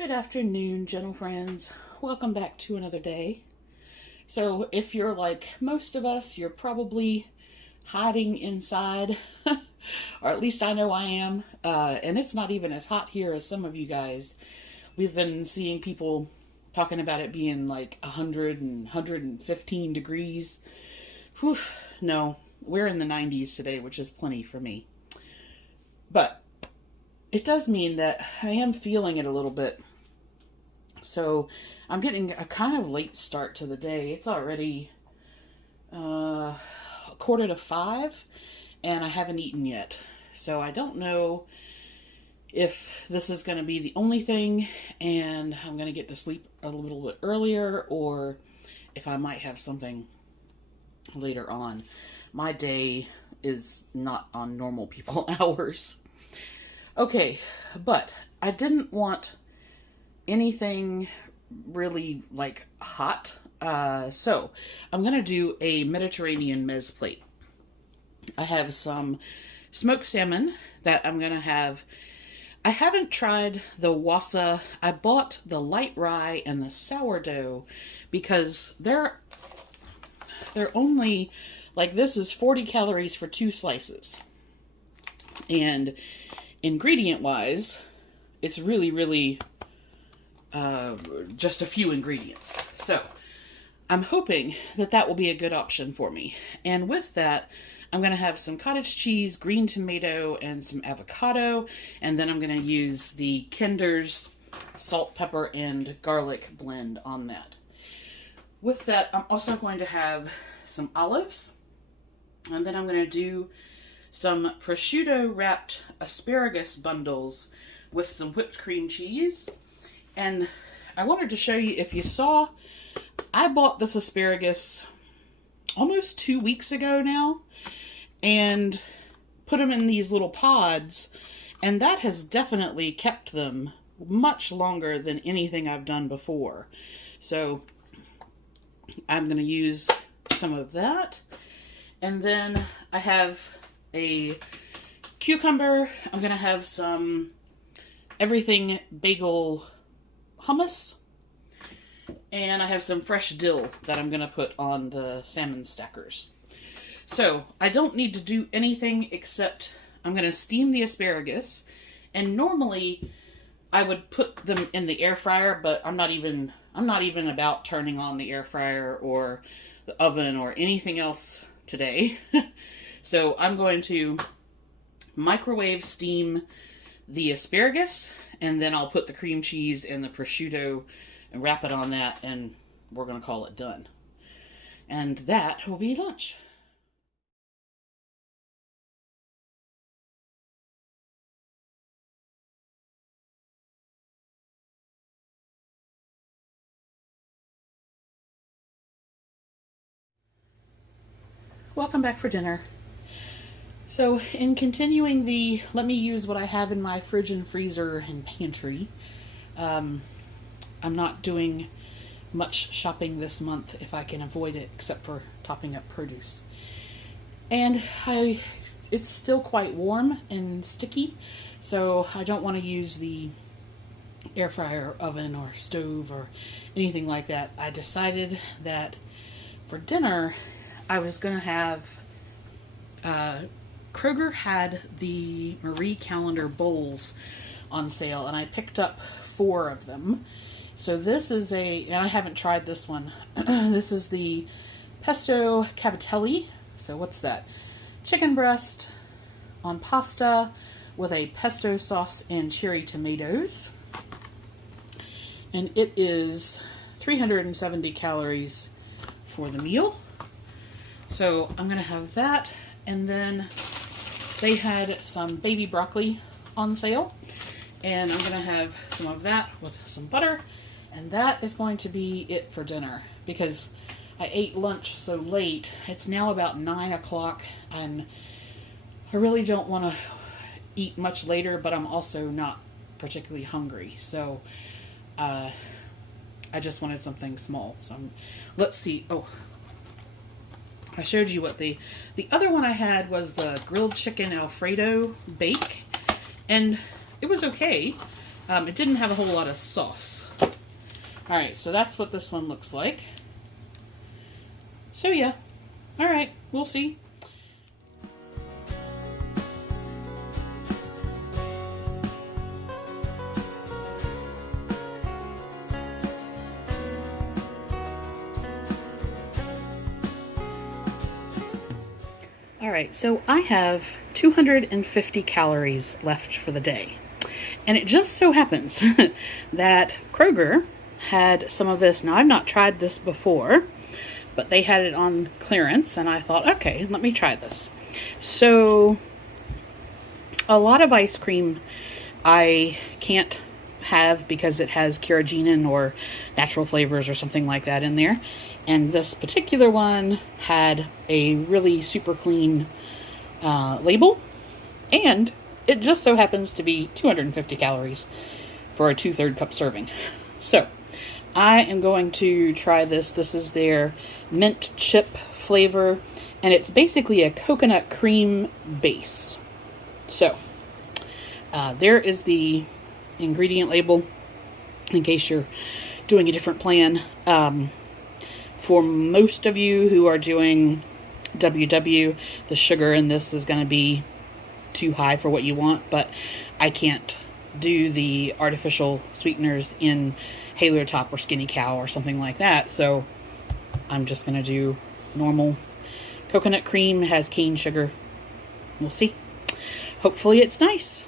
Good afternoon, gentle friends. Welcome back to another day. So if you're like most of us, you're probably hiding inside, or at least I know I am, and it's not even as hot here as some of you guys. We've been seeing people talking about it being like 100 and 115 degrees. Whew, no, we're in the 90s today, which is plenty for me. But it does mean that I am feeling it a little bit. So I'm getting a kind of late start to the day. It's already 4:45 and I haven't eaten yet. So I don't know if this is going to be the only thing and I'm going to get to sleep a little bit earlier, or if I might have something later on. My day is not on normal people hours. Okay, but I didn't want anything really like hot. So I'm going to do a Mediterranean mezze plate. I have some smoked salmon that I'm going to have. I haven't tried the Wasa. I bought the light rye and the sourdough because they're only, like, this is 40 calories for 2 slices. And ingredient wise, it's really just a few ingredients. So I'm hoping that that will be a good option for me. And with that, I'm going to have some cottage cheese, green tomato, and some avocado. And then I'm going to use the Kinder's salt, pepper, and garlic blend on that. With that, I'm also going to have some olives. And then I'm going to do some prosciutto wrapped asparagus bundles with some whipped cream cheese. And I wanted to show you, if you saw, I bought this asparagus almost 2 weeks ago now and put them in these little pods, and that has definitely kept them much longer than anything I've done before. So I'm going to use some of that. And then I have a cucumber. I'm going to have some everything bagel hummus. And I have some fresh dill that I'm going to put on the salmon stackers. So I don't need to do anything except I'm going to steam the asparagus. And normally I would put them in the air fryer, but I'm not even about turning on the air fryer or the oven or anything else today. So I'm going to microwave steam the asparagus, and then I'll put the cream cheese and the prosciutto and wrap it on that, and we're going to call it done. And that will be lunch. Welcome back for dinner. So in continuing the, let me use what I have in my fridge and freezer and pantry. I'm not doing much shopping this month if I can avoid it, except for topping up produce. And it's still quite warm and sticky, so I don't want to use the air fryer, oven, or stove or anything like that. I decided that for dinner I was going to have Kroger had the Marie Calendar bowls on sale, and I picked up 4 of them. So this is and I haven't tried this one. This is the Pesto Cavatelli. So what's that? Chicken breast on pasta with a pesto sauce and cherry tomatoes. And it is 370 calories for the meal. So I'm going to have that. And then they had some baby broccoli on sale, and I'm going to have some of that with some butter, and that is going to be it for dinner because I ate lunch so late. It's now about 9 o'clock, and I really don't want to eat much later, but I'm also not particularly hungry, so I just wanted something small. So let's see. Oh, I showed you what the other one I had was the grilled chicken Alfredo bake, and it was okay. It didn't have a whole lot of sauce. Alright, so that's what this one looks like. So yeah, alright, we'll see. Alright, so I have 250 calories left for the day. And it just so happens that Kroger had some of this. Now, I've not tried this before, but they had it on clearance, and I thought, okay, let me try this. So, a lot of ice cream I can't have because it has carrageenan or natural flavors or something like that in there. And this particular one had a really super clean label, and it just so happens to be 250 calories for a 2/3 cup serving. So I am going to try this. This is their mint chip flavor, and it's basically a coconut cream base. So there is the ingredient label in case you're doing a different plan. For most of you who are doing WW, the sugar in this is going to be too high for what you want, but I can't do the artificial sweeteners in Halo Top or Skinny Cow or something like that, so I'm just going to do normal coconut cream. It has cane sugar. We'll see. Hopefully it's nice.